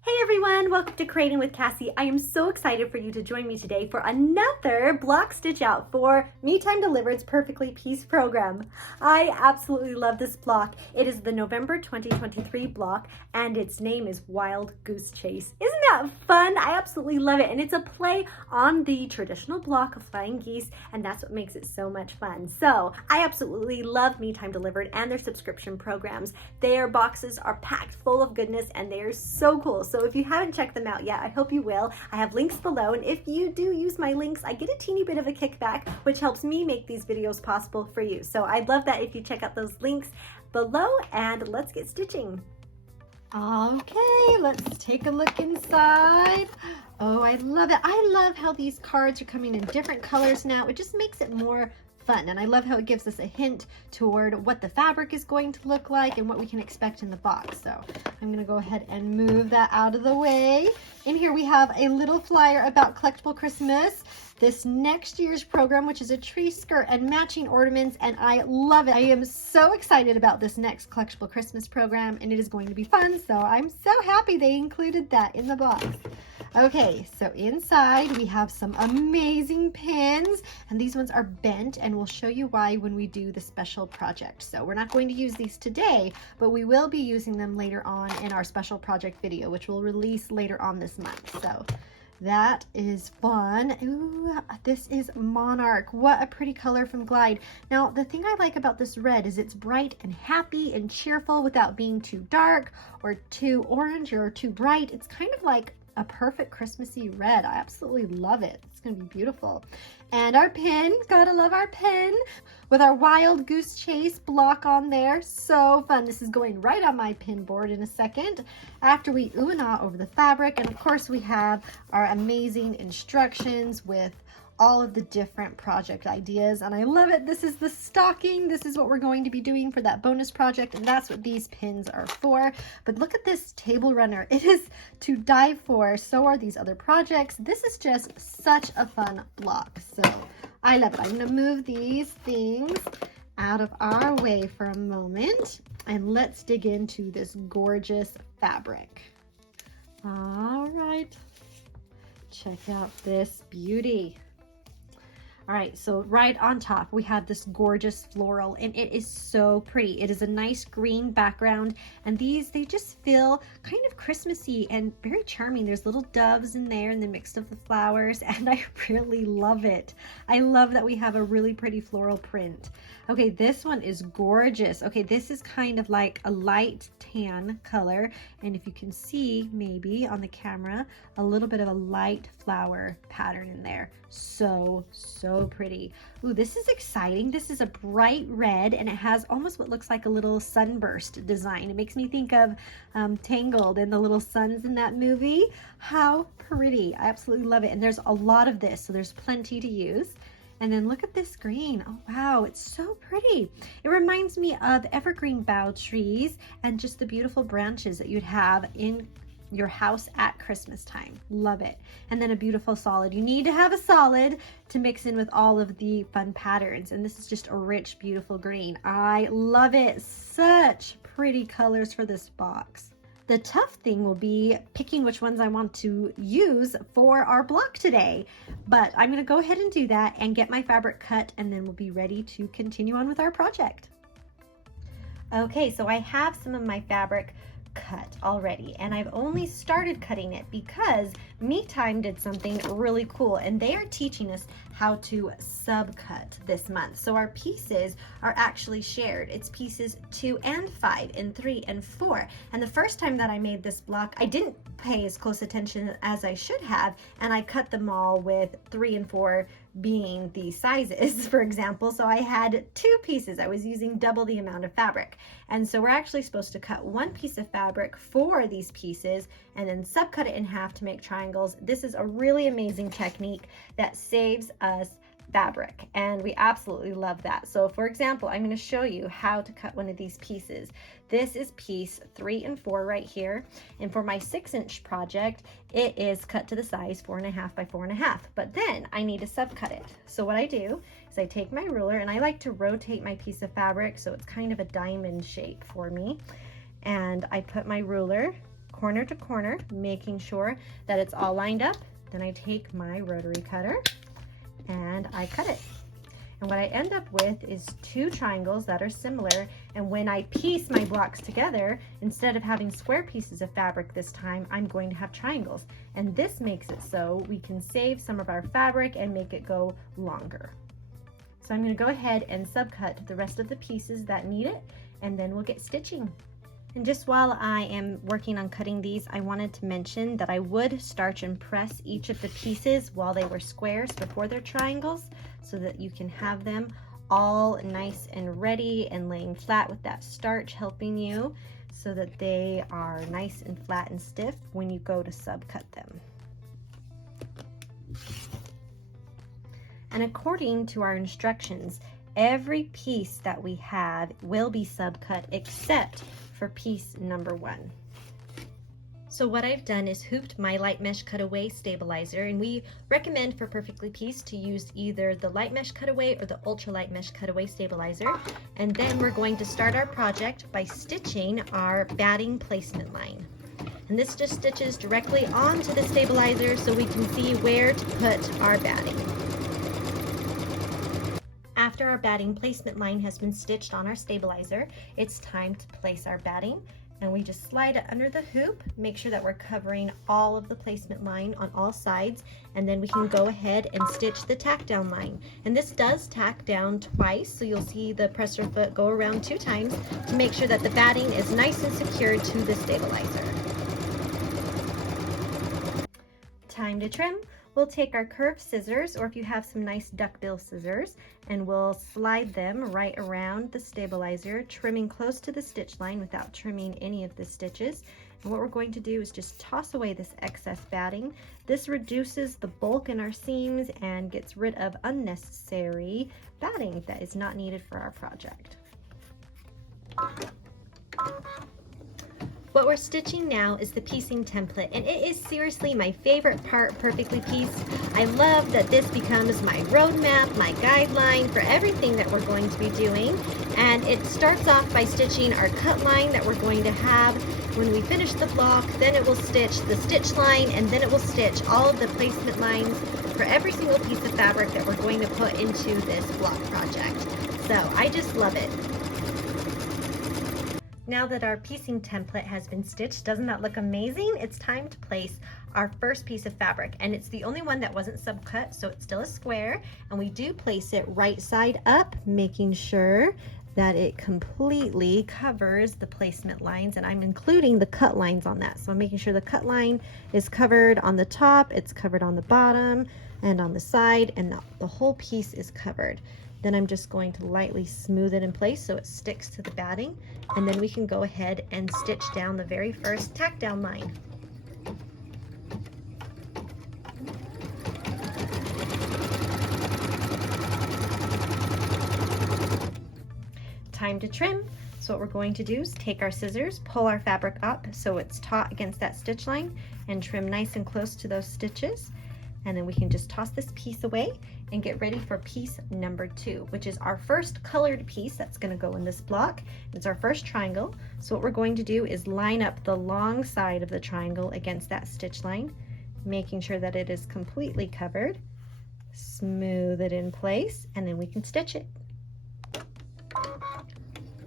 Hey everyone, welcome to Creating with Cassie. I am so excited for you to join me today for another block stitch out for Me Time Delivered's Perfectly Piece program. I absolutely love this block. It is the November 2023 block and its name is Wild Goose Chase. Isn't that fun? I absolutely love it, and it's a play on the traditional block of flying geese, and that's what makes it so much fun. So I absolutely love Me Time Delivered and their subscription programs. Their boxes are packed full of goodness and they are so cool. So if you haven't checked them out yet, I hope you will. I have links below, and if you do use my links, I get a teeny bit of a kickback, which helps me make these videos possible for you. So I'd love that if you check out those links below, and let's get stitching. Okay, let's take a look inside. Oh, I love it. I love how these cards are coming in different colors now. It just makes it more fun, and I love how it gives us a hint toward what the fabric is going to look like and what we can expect in the box. So I'm going to go ahead and move that out of the way. In here we have a little flyer about Collectible Christmas, this next year's program, which is a tree skirt and matching ornaments, and I love it. I am so excited about this next Collectible Christmas program, and it is going to be fun, so I'm so happy they included that in the box. Okay, so inside we have some amazing pins, and these ones are bent, and we'll show you why when we do the special project. So we're not going to use these today, but we will be using them later on in our special project video, which we'll release later on this month. So that is fun. Ooh, this is Monarch. What a pretty color from Glide. Now, the thing I like about this red is it's bright and happy and cheerful without being too dark or too orange or too bright. It's kind of like a perfect Christmassy red. I absolutely love it. It's gonna be beautiful. And our pin, gotta love our pin, with our Wild Goose Chase block on there. So fun. This is going right on my pin board in a second after we ooh and ah over the fabric. And of course we have our amazing instructions with all of the different project ideas, and I love it. This is the stocking. This is what we're going to be doing for that bonus project, and that's what these pins are for. But look at this table runner. It is to die for. So are these other projects. This is just such a fun block. So I love it. I'm going to move these things out of our way for a moment, and let's dig into this gorgeous fabric. All right, check out this beauty. All right, so right on top, we have this gorgeous floral, and it is so pretty. It is a nice green background, and these, they just feel kind of Christmassy and very charming. There's little doves in there in the mix of the flowers, and I really love it. I love that we have a really pretty floral print. Okay, this one is gorgeous. Okay, this is kind of like a light tan color, and if you can see maybe on the camera, a little bit of a light flower pattern in there. So pretty. Ooh, this is exciting. This is a bright red, and it has almost what looks like a little sunburst design. It makes me think of Tangled and the little suns in that movie. How pretty. I absolutely love it. And there's a lot of this, so there's plenty to use. And then look at this green. Oh, wow, it's so pretty. It reminds me of evergreen bough trees and just the beautiful branches that you'd have in your house at Christmas time. Love it. And then a beautiful solid. You need to have a solid to mix in with all of the fun patterns. And this is just a rich, beautiful green. I love it. Such pretty colors for this box. The tough thing will be picking which ones I want to use for our block today. But I'm going to go ahead and do that and get my fabric cut, and then we'll be ready to continue on with our project. Okay, so I have some of my fabric cut already, and I've only started cutting it because Me Time did something really cool, and they are teaching us how to subcut this month. So our pieces are actually shared. It's pieces 2 and 5 and 3 and 4. And the first time that I made this block, I didn't pay as close attention as I should have, and I cut them all with 3 and 4 being the sizes, for example. So I had 2 pieces. I was using double the amount of fabric. And so we're actually supposed to cut 1 piece of fabric for these pieces and then subcut it in half to make triangles. This is a really amazing technique that saves us fabric, and we absolutely love that. So for example, I'm going to show you how to cut one of these pieces. This is piece 3 and 4 right here, and for my 6-inch project, it is cut to the size 4.5 by 4.5, but then I need to subcut it. So what I do is I take my ruler, and I like to rotate my piece of fabric so it's kind of a diamond shape for me, and I put my ruler corner to corner, making sure that it's all lined up. Then I take my rotary cutter and I cut it. And what I end up with is two triangles that are similar. And when I piece my blocks together, instead of having square pieces of fabric this time, I'm going to have triangles. And this makes it so we can save some of our fabric and make it go longer. So I'm going to go ahead and subcut the rest of the pieces that need it, and then we'll get stitching. And just while I am working on cutting these, I wanted to mention that I would starch and press each of the pieces while they were squares before they're triangles, so that you can have them all nice and ready and laying flat with that starch helping you so that they are nice and flat and stiff when you go to subcut them. And according to our instructions, every piece that we have will be subcut except for piece number 1. So what I've done is hooped my light mesh cutaway stabilizer, and we recommend for perfectly pieced to use either the light mesh cutaway or the ultra light mesh cutaway stabilizer. And then we're going to start our project by stitching our batting placement line. And this just stitches directly onto the stabilizer so we can see where to put our batting. After our batting placement line has been stitched on our stabilizer, it's time to place our batting. And we just slide it under the hoop, make sure that we're covering all of the placement line on all sides, and then we can go ahead and stitch the tack down line. And this does tack down twice, so you'll see the presser foot go around 2 times to make sure that the batting is nice and secured to the stabilizer. Time to trim. We'll take our curved scissors, or if you have some nice duckbill scissors, and we'll slide them right around the stabilizer, trimming close to the stitch line without trimming any of the stitches. And what we're going to do is just toss away this excess batting. This reduces the bulk in our seams and gets rid of unnecessary batting that is not needed for our project. What we're stitching now is the piecing template, and it is seriously my favorite part, perfectly pieced. I love that this becomes my roadmap, my guideline for everything that we're going to be doing. And it starts off by stitching our cut line that we're going to have when we finish the block. Then it will stitch the stitch line, and then it will stitch all of the placement lines for every single piece of fabric that we're going to put into this block project. So I just love it. Now that our piecing template has been stitched, doesn't that look amazing? It's time to place our first piece of fabric, and it's the only one that wasn't subcut, so it's still a square, and we do place it right side up, making sure that it completely covers the placement lines, and I'm including the cut lines on that. So I'm making sure the cut line is covered on the top, it's covered on the bottom and on the side, and the whole piece is covered. Then I'm just going to lightly smooth it in place so it sticks to the batting, and then we can go ahead and stitch down the very first tack down line. Time to trim. So what we're going to do is take our scissors, pull our fabric up so it's taut against that stitch line, and trim nice and close to those stitches. And then we can just toss this piece away and get ready for piece number 2, which is our first colored piece that's going to go in this block. It's our first triangle. So what we're going to do is line up the long side of the triangle against that stitch line, making sure that it is completely covered. Smooth it in place, and then we can stitch it.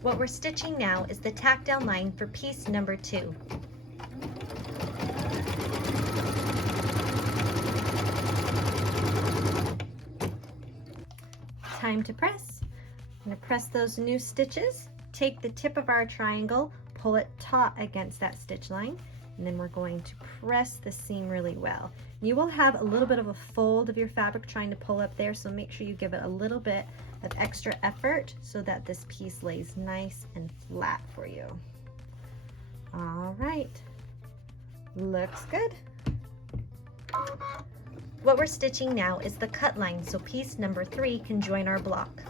What we're stitching now is the tack down line for piece number 2. Time to press. I'm going to press those new stitches, take the tip of our triangle, pull it taut against that stitch line, and then we're going to press the seam really well. You will have a little bit of a fold of your fabric trying to pull up there, so make sure you give it a little bit of extra effort so that this piece lays nice and flat for you. All right, looks good. What we're stitching now is the cut line, so piece number 3 can join our block.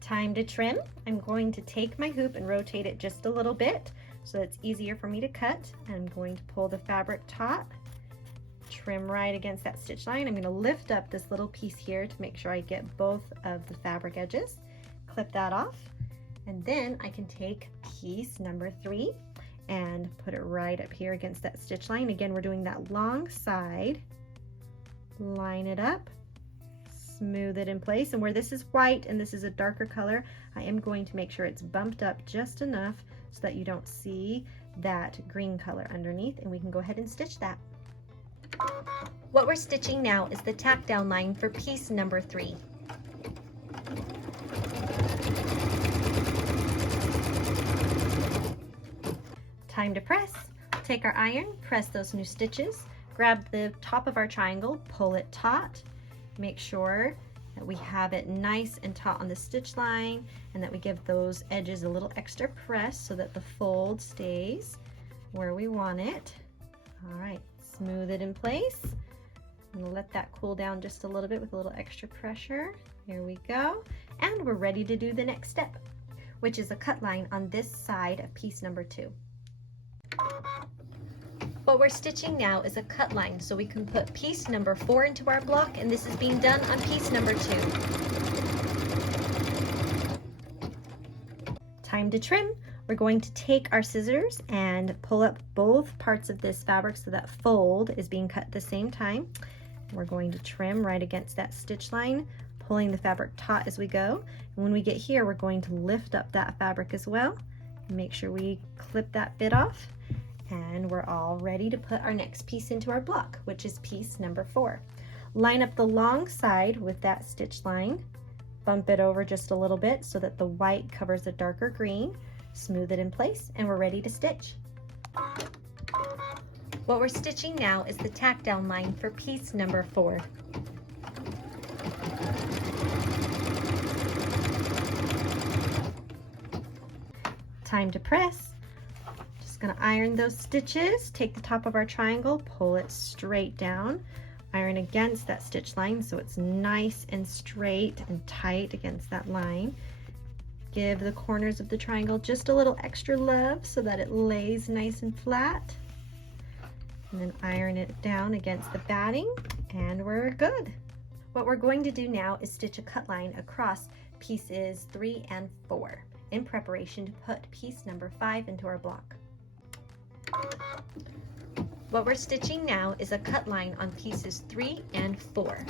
Time to trim. I'm going to take my hoop and rotate it just a little bit so it's easier for me to cut. I'm going to pull the fabric taut, trim right against that stitch line. I'm going to lift up this little piece here to make sure I get both of the fabric edges. Clip that off, And then I can take piece number 3 and put it right up here against that stitch line. Again, we're doing that long side. Line it up, smooth it in place. And where this is white and this is a darker color, I am going to make sure it's bumped up just enough so that you don't see that green color underneath, and we can go ahead and stitch that. What we're stitching now is the tack down line for piece number 3. Time to press. Take our iron, press those new stitches, grab the top of our triangle, pull it taut, make sure that we have it nice and taut on the stitch line and that we give those edges a little extra press so that the fold stays where we want it. All right, smooth it in place. And let that cool down just a little bit with a little extra pressure. Here we go. And we're ready to do the next step, which is a cut line on this side of piece number 2. What we're stitching now is a cut line, so we can put piece number 4 into our block, and this is being done on piece number 2. Time to trim. We're going to take our scissors and pull up both parts of this fabric so that fold is being cut at the same time. We're going to trim right against that stitch line, pulling the fabric taut as we go. And when we get here, we're going to lift up that fabric as well. Make sure we clip that bit off. And we're all ready to put our next piece into our block, which is piece number 4. Line up the long side with that stitch line, bump it over just a little bit so that the white covers a darker green, smooth it in place, and we're ready to stitch. What we're stitching now is the tack down line for piece number 4. Time to press. Going to iron those stitches, take the top of our triangle, pull it straight down, iron against that stitch line so it's nice and straight and tight against that line. Give the corners of the triangle just a little extra love so that it lays nice and flat. And then iron it down against the batting, and we're good. What we're going to do now is stitch a cut line across pieces 3 and 4 in preparation to put piece number 5 into our block. What we're stitching now is a cut line on pieces 3 and 4.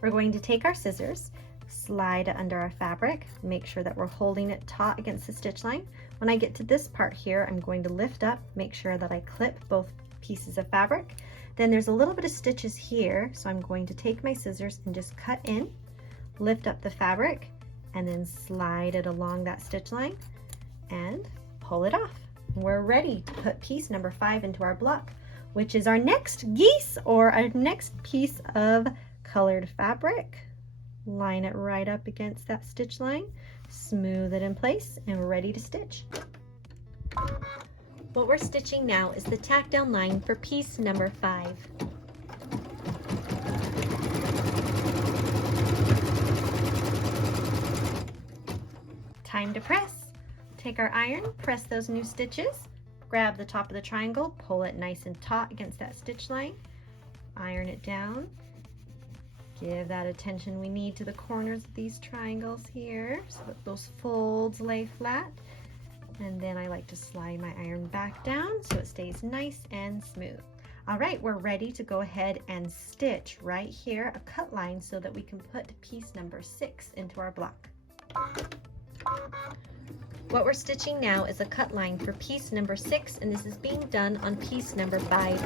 We're going to take our scissors, slide it under our fabric, make sure that we're holding it taut against the stitch line. When I get to this part here, I'm going to lift up, make sure that I clip both pieces of fabric. Then there's a little bit of stitches here, so I'm going to take my scissors and just cut in, lift up the fabric, and then slide it along that stitch line and pull it off. We're ready to put piece number 5 into our block, which is our next geese or our next piece of colored fabric. Line it right up against that stitch line, smooth it in place, and we're ready to stitch. What we're stitching now is the tack down line for piece number 5. Time to press. Take our iron, press those new stitches, grab the top of the triangle, pull it nice and taut against that stitch line, iron it down, give that attention we need to the corners of these triangles here so that those folds lay flat. And then I like to slide my iron back down so it stays nice and smooth. All right, we're ready to go ahead and stitch right here a cut line so that we can put piece number 6 into our block. What we're stitching now is a cut line for piece number 6, and this is being done on piece number 5.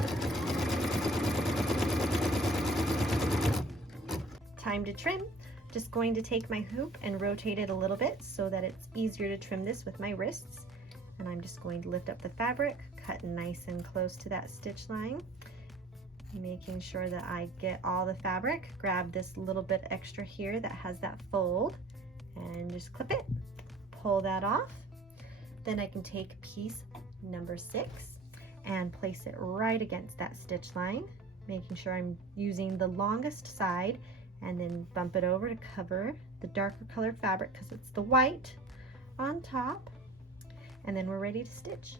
Time to trim. Just going to take my hoop and rotate it a little bit so that it's easier to trim this with my wrists. And I'm just going to lift up the fabric, cut nice and close to that stitch line, making sure that I get all the fabric. Grab this little bit extra here that has that fold and just clip it, pull that off. Then I can take piece number 6 and place it right against that stitch line, making sure I'm using the longest side, and then bump it over to cover the darker colored fabric because it's the white on top. And then we're ready to stitch.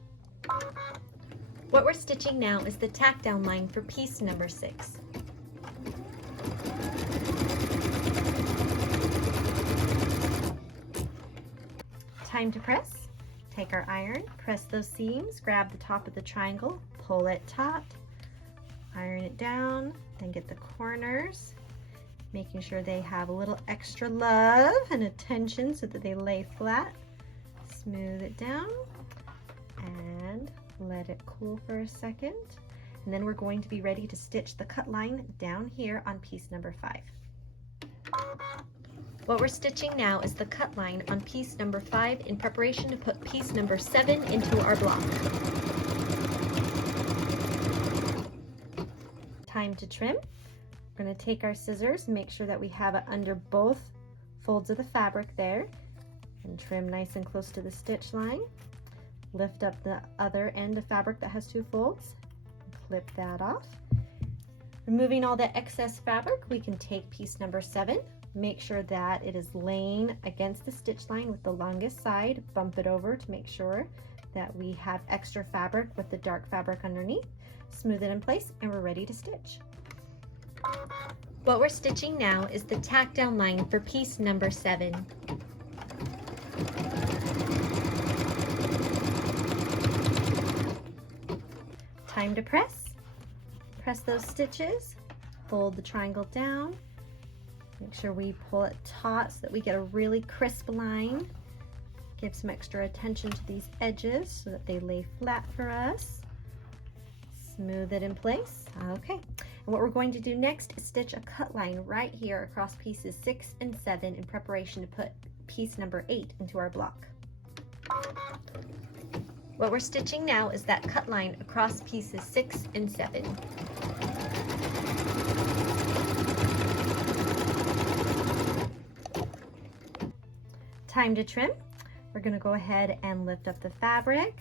What we're stitching now is the tack down line for piece number 6. Time to press. Take our iron, press those seams, grab the top of the triangle, pull it taut, iron it down, then get the corners, making sure they have a little extra love and attention so that they lay flat. Smooth it down and let it cool for a second. And then we're going to be ready to stitch the cut line down here on piece number 5. What we're stitching now is the cut line on piece number 5 in preparation to put piece number 7 into our block. Time to trim. We're going to take our scissors and make sure that we have it under both folds of the fabric there, and trim nice and close to the stitch line. Lift up the other end of fabric that has 2 folds, clip that off. Removing all the excess fabric, we can take piece number 7, make sure that it is laying against the stitch line with the longest side, bump it over to make sure that we have extra fabric with the dark fabric underneath, smooth it in place, and we're ready to stitch. What we're stitching now is the tack down line for piece number 7. Time to press. Press those stitches, fold the triangle down, make sure we pull it taut so that we get a really crisp line. Give some extra attention to these edges so that they lay flat for us. Smooth it in place. Okay, and what we're going to do next is stitch a cut line right here across pieces 6 and 7 in preparation to put piece number 8 into our block. What we're stitching now is that cut line across pieces 6 and 7. Time to trim. We're going to go ahead and lift up the fabric,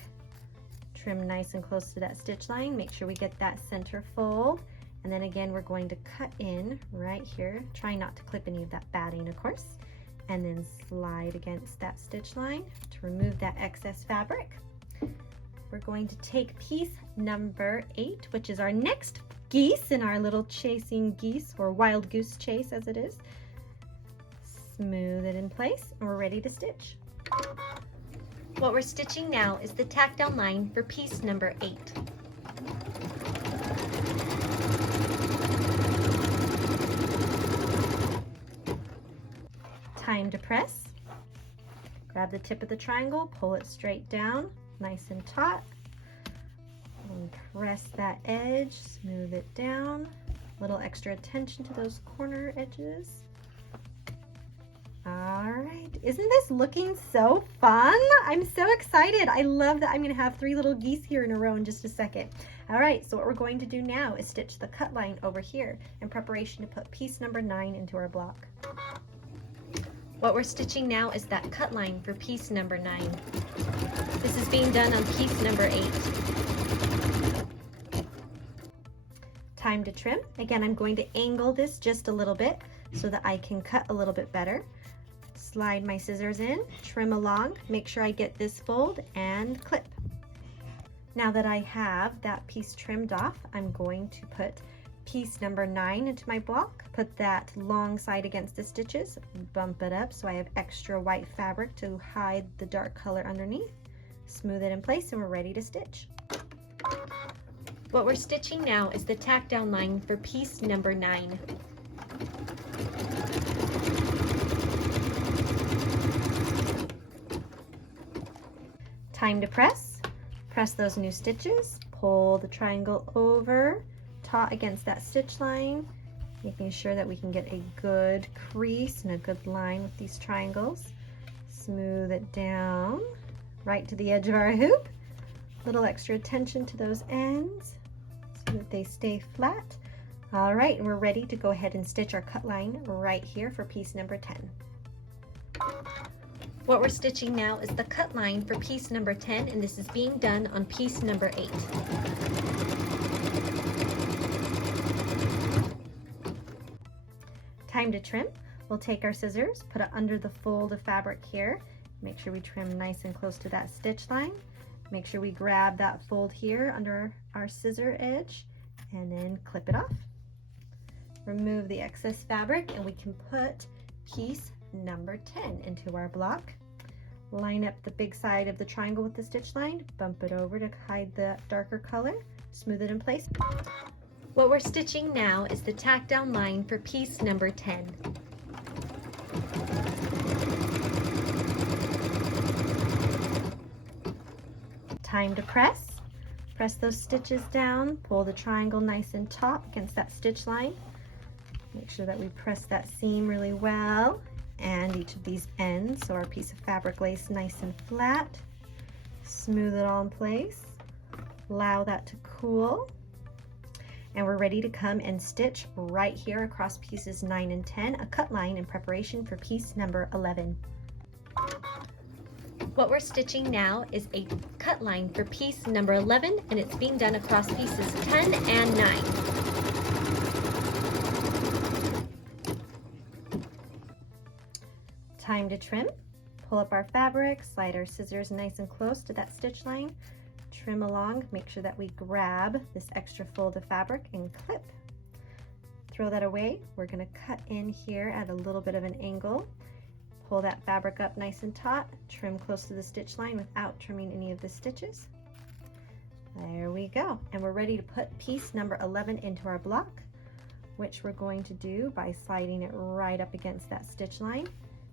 trim nice and close to that stitch line, make sure we get that center fold, and then again we're going to cut in right here, try not to clip any of that batting of course, and then slide against that stitch line to remove that excess fabric. We're going to take piece number 8, which is our next geese in our little chasing geese, or wild goose chase as it is. Smooth it in place and we're ready to stitch. What we're stitching now is the tack down line for piece number 8. Time to press. Grab the tip of the triangle, pull it straight down, nice and taut, and press that edge, smooth it down. A little extra attention to those corner edges. All right, isn't this looking so fun? I'm so excited. I love that I'm gonna have 3 little geese here in a row in just a second. All right, so what we're going to do now is stitch the cut line over here in preparation to put piece number 9 into our block. What we're stitching now is that cut line for piece number 9. This is being done on piece number 8. Time to trim. Again, I'm going to angle this just a little bit so that I can cut a little bit better. Slide my scissors in, trim along, make sure I get this fold and clip. Now that I have that piece trimmed off, I'm going to put piece number 9 into my block, put that long side against the stitches, bump it up so I have extra white fabric to hide the dark color underneath, smooth it in place, and we're ready to stitch. What we're stitching now is the tack down line for piece number 9. Time to press. Press those new stitches, pull the triangle over, taut against that stitch line, making sure that we can get a good crease and a good line with these triangles. Smooth it down right to the edge of our hoop. Little extra attention to those ends so that they stay flat. All right, and we're ready to go ahead and stitch our cut line right here for piece number 10. What we're stitching now is the cut line for piece number 10, and this is being done on piece number 8. Time to trim. We'll take our scissors, put it under the fold of fabric here. Make sure we trim nice and close to that stitch line. Make sure we grab that fold here under our scissor edge and then clip it off. remove the excess fabric, and we can put piece number 10 into our block. Line up the big side of the triangle with the stitch line, bump it over to hide the darker color, smooth it in place. What we're stitching now is the tack down line for piece number 10. Time to press. Press those stitches down, pull the triangle nice and taut against that stitch line. Make sure that we press that seam really well and each of these ends so our piece of fabric lays nice and flat. Smooth it all in place. Allow that to cool. And we're ready to come and stitch right here across pieces 9 and 10, a cut line in preparation for piece number 11. What we're stitching now is a cut line for piece number 11, and it's being done across pieces 10 and 9. Time to trim. Pull up our fabric, slide our scissors nice and close to that stitch line, trim along, make sure that we grab this extra fold of fabric and clip. Throw that away. We're going to cut in here at a little bit of an angle. Pull that fabric up nice and taut, trim close to the stitch line without trimming any of the stitches. There we go. And we're ready to put piece number 11 into our block, which we're going to do by sliding it right up against that stitch line,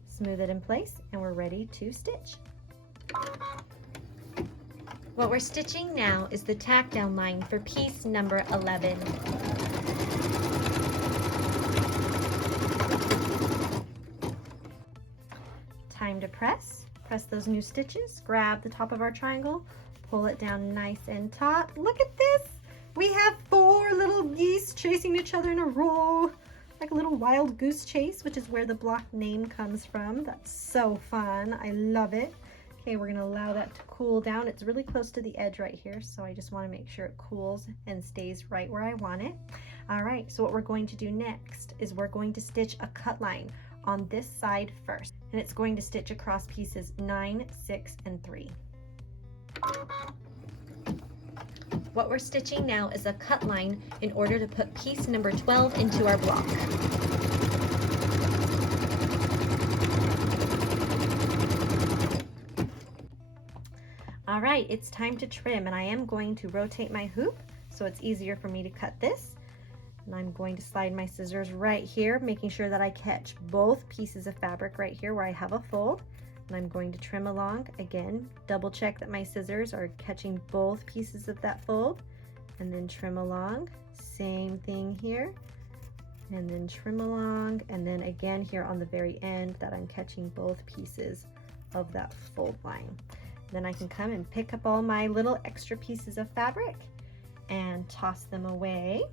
smooth it in place, and we're ready to stitch. What we're stitching now is the tack down line for piece number 11. Time to press. Press those new stitches, grab the top of our triangle, pull it down nice and taut. Look at this! We have 4 little geese chasing each other in a row, like a little wild goose chase, which is where the block name comes from. That's so fun. I love it. Okay, we're gonna allow that to cool down. It's really close to the edge right here, so I just wanna make sure it cools and stays right where I want it. All right, so what we're going to do next is we're going to stitch a cut line on this side first, and it's going to stitch across pieces 9, 6, and 3. What we're stitching now is a cut line in order to put piece number 12 into our block. All right, it's time to trim, and I am going to rotate my hoop so it's easier for me to cut this. And I'm going to slide my scissors right here, making sure that I catch both pieces of fabric right here where I have a fold. And I'm going to trim along. Again, double check that my scissors are catching both pieces of that fold, and then trim along. Same thing here, and then trim along, and then again here on the very end that I'm catching both pieces of that fold line. Then I can come and pick up all my little extra pieces of fabric and toss them away.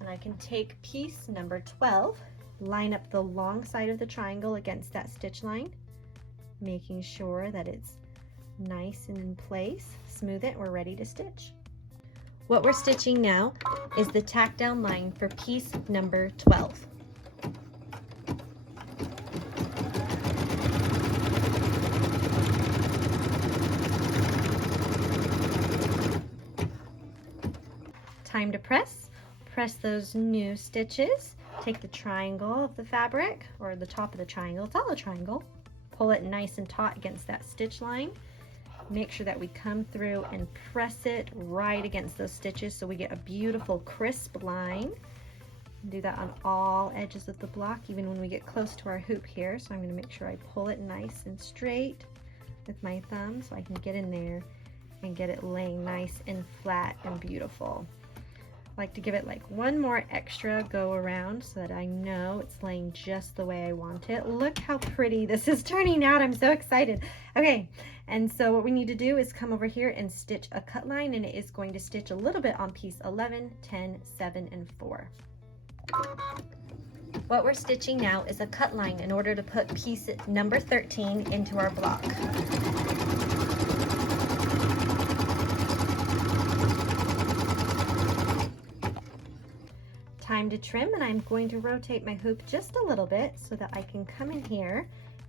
And I can take piece number 12, line up the long side of the triangle against that stitch line, making sure that it's nice and in place. Smooth it, we're ready to stitch. What we're stitching now is the tack down line for piece number 12. Time to press. Press those new stitches. Take the triangle of the fabric, or the top of the triangle, it's all a triangle. Pull it nice and taut against that stitch line. Make sure that we come through and press it right against those stitches so we get a beautiful crisp line. Do that on all edges of the block, even when we get close to our hoop here. So I'm going to make sure I pull it nice and straight with my thumb so I can get in there and get it laying nice and flat and beautiful. I like to give it like one more extra go around so that I know it's laying just the way I want it. Look how pretty this is turning out. I'm so excited. Okay, and so what we need to do is come over here and stitch a cut line, and it is going to stitch a little bit on piece 11, 10, 7, and 4. What we're stitching now is a cut line in order to put piece number 13 into our block. Time to trim, and I'm going to rotate my hoop just a little bit so that I can come in here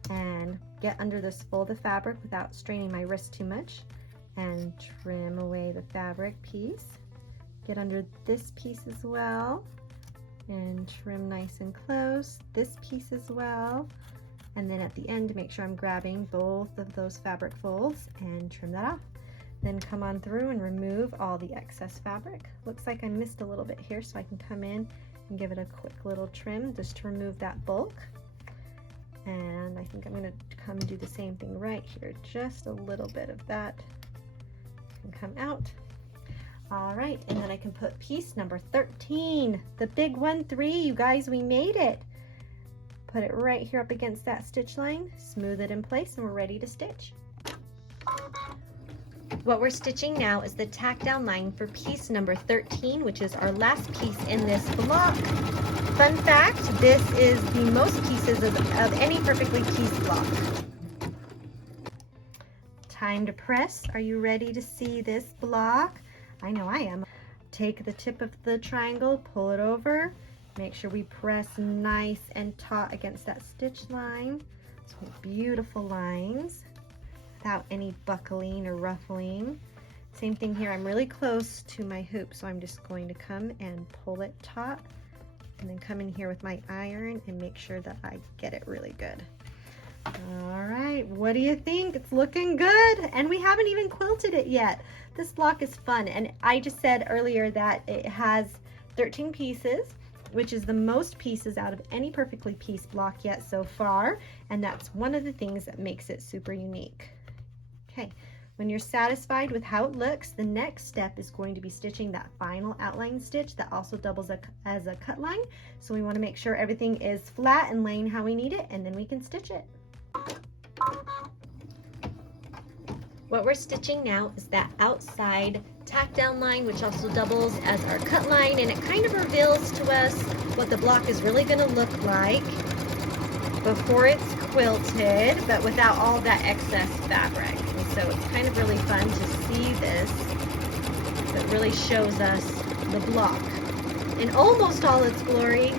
and get under this fold of fabric without straining my wrist too much, and trim away the fabric piece. Get under this piece as well, and trim nice and close. This piece as well. And then at the end, make sure I'm grabbing both of those fabric folds and trim that off. Then come on through and remove all the excess fabric. Looks like I missed a little bit here, so I can come in and give it a quick little trim just to remove that bulk. And I think I'm going to come and do the same thing right here. Just a little bit of that can come out. All right, and then I can put piece number 13, the big 1-3. You guys, we made it. Put it right here up against that stitch line, smooth it in place, and we're ready to stitch. What we're stitching now is the tack down line for piece number 13, which is our last piece in this block. Fun fact, this is the most pieces of any perfectly pieced block. Time to press. Are you ready to see this block? I know I am. Take the tip of the triangle, pull it over. Make sure we press nice and taut against that stitch line. So beautiful lines without any buckling or ruffling. Same thing here, I'm really close to my hoop, so I'm just going to come and pull it taut and then come in here with my iron and make sure that I get it really good. All right, what do you think? It's looking good, and we haven't even quilted it yet. This block is fun, and I just said earlier that it has 13 pieces, which is the most pieces out of any perfectly pieced block yet so far, and that's one of the things that makes it super unique. Okay, when you're satisfied with how it looks, the next step is going to be stitching that final outline stitch that also doubles as a cut line. So we want to make sure everything is flat and laying how we need it, and then we can stitch it. What we're stitching now is that outside tack down line, which also doubles as our cut line, and it kind of reveals to us what the block is really going to look like before it's quilted, but without all that excess fabric. And so it's kind of really fun to see this. It really shows us the block in almost all its glory.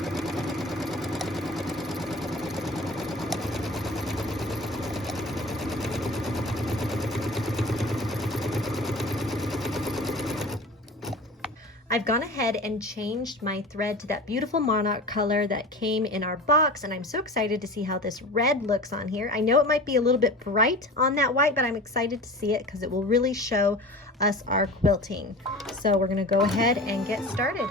I've gone ahead and changed my thread to that beautiful monarch color that came in our box, and I'm so excited to see how this red looks on here. I know it might be a little bit bright on that white, but I'm excited to see it because it will really show us our quilting. So we're going to go ahead and get started.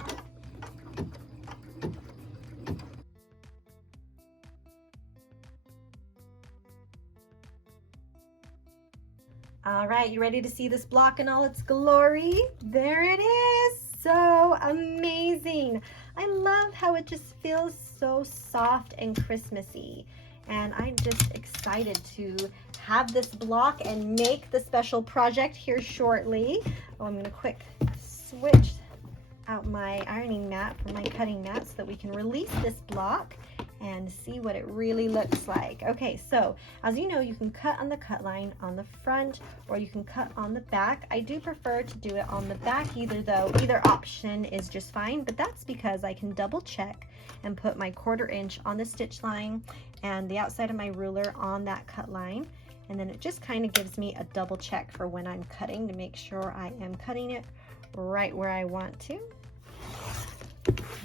All right, you ready to see this block in all its glory? There it is. So amazing. I love how it just feels so soft and Christmassy. And I'm just excited to have this block and make the special project here shortly. Oh, I'm gonna quick switch out my ironing mat for my cutting mat so that we can release this block and see what it really looks like. Okay, so as you know, you can cut on the cut line on the front, or you can cut on the back. I do prefer to do it on the back either option is just fine, but that's because I can double check and put my 1/4 inch on the stitch line and the outside of my ruler on that cut line. And then it just kind of gives me a double check for when I'm cutting to make sure I am cutting it right where I want to.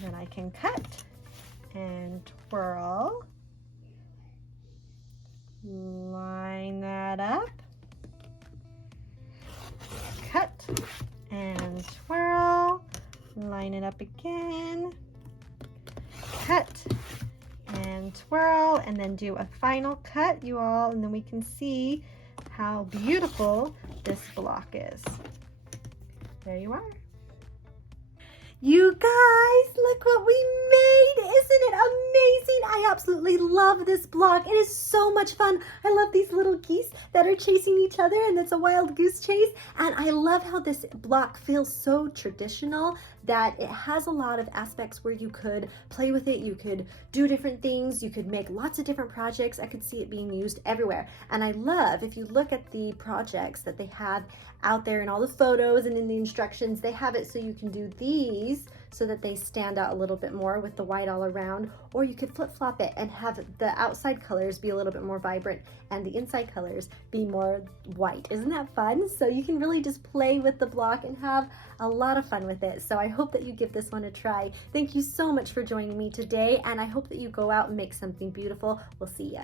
Then I can cut and twirl, line that up, cut and twirl, line it up again, cut and twirl, and then do a final cut, you all, and then we can see how beautiful this block is. There you are. You guys, look what we made. Isn't it amazing? I absolutely love this block. It is so much fun. I love these little geese that are chasing each other, and it's a wild goose chase. And I love how this block feels so traditional that it has a lot of aspects where you could play with it. You could do different things. You could make lots of different projects. I could see it being used everywhere. And I love, if you look at the projects that they have out there in all the photos and in the instructions, they have it so you can do these so that they stand out a little bit more with the white all around, or you could flip-flop it and have the outside colors be a little bit more vibrant and the inside colors be more white. Isn't that fun? So you can really just play with the block and have a lot of fun with it. So I hope that you give this one a try. Thank you so much for joining me today, and I hope that you go out and make something beautiful. We'll see ya.